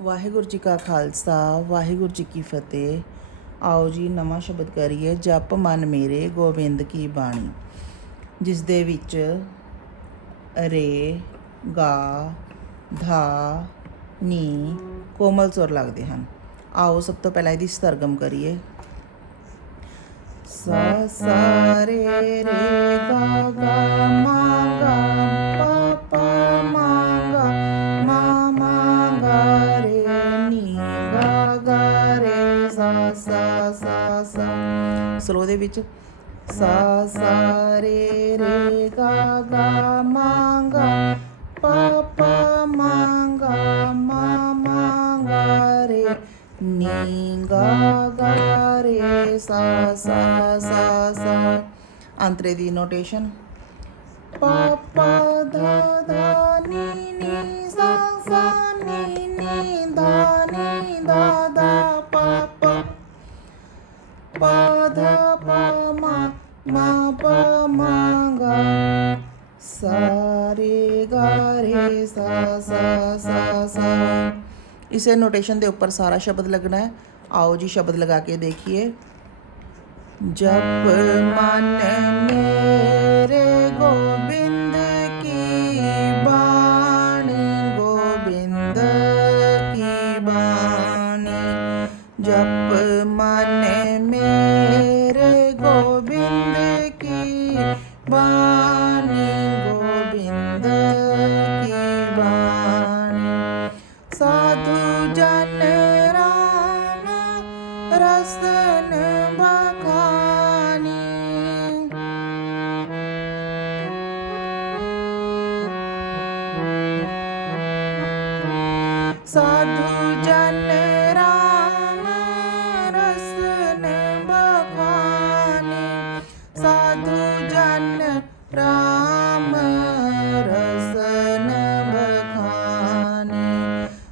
ਵਾਹਿਗੁਰੂ ਜੀ ਕਾ ਖਾਲਸਾ, ਵਾਹਿਗੁਰੂ ਜੀ ਕੀ ਫਤਿਹ। ਆਓ ਜੀ, ਨਵਾਂ ਸ਼ਬਦ ਕਰੀਏ, ਜਪ ਮਨ ਮੇਰੇ, ਗੋਬਿੰਦ ਕੀ ਬਾਣੀ। ਜਿਸ ਦੇ ਵਿੱਚ ਰੇ, ਗਾ, ਧਾ, ਨੀ, ਕੋਮਲ ਸੁਰ ਲੱਗਦੇ ਹਨ। ਆਓ, ਸਭ ਤੋਂ ਪਹਿਲਾਂ ਇਹਦੀ ਸਰਗਮ ਕਰੀਏ। ਸਾ ਸਾ, ਰੇ ਰੇ, ਗਾ ਗਾ, ਮਾ ਸਲੋ ਦੇ ਵਿੱਚ ਸਾ ਸਾ ਰੇ ਰੇ ਗਾ ਗਾ ਮਾ ਪਾ ਪਾ ਮਾ ਗਾ ਮਾ ਮਾ ਗਾ ਰੇ ਨੀ ਗਾ ਗਾ ਰੇ ਸਾ ਸਾ ਸਾ ਸਾ ਅੰਤਰੇ ਦੀ ਨੋਟੇਸ਼ਨ ਪਾ ਪਾ ਧਾ ਧਾ ਨੀ ਨੀ ਸਾ ਸਾ ਨੀ ਨੀ ਧਾ ਨੀ ਧਾ मा सा रे गा रे सा इसे नोटेशन के ऊपर सारा शब्द लगना है। आओ जी शब्द लगा के देखिए। जप मन मेरे गोविंद की बाणी, गोविंद की बाणी। जब गोविंद की बाणी गोविंद की बाणी साधु जन राम रसन साधु जन राम रसन बखाने।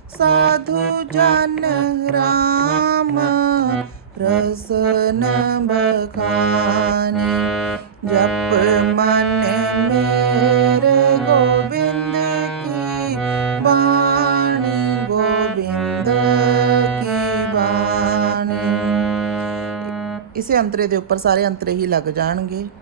साधु जन राम रसन बखाने। जप मन मेरे गोविंद की वाणी गोविंद की वाणी इसे अंतरे के ऊपर सारे अंतरे ही लग जाएँगे।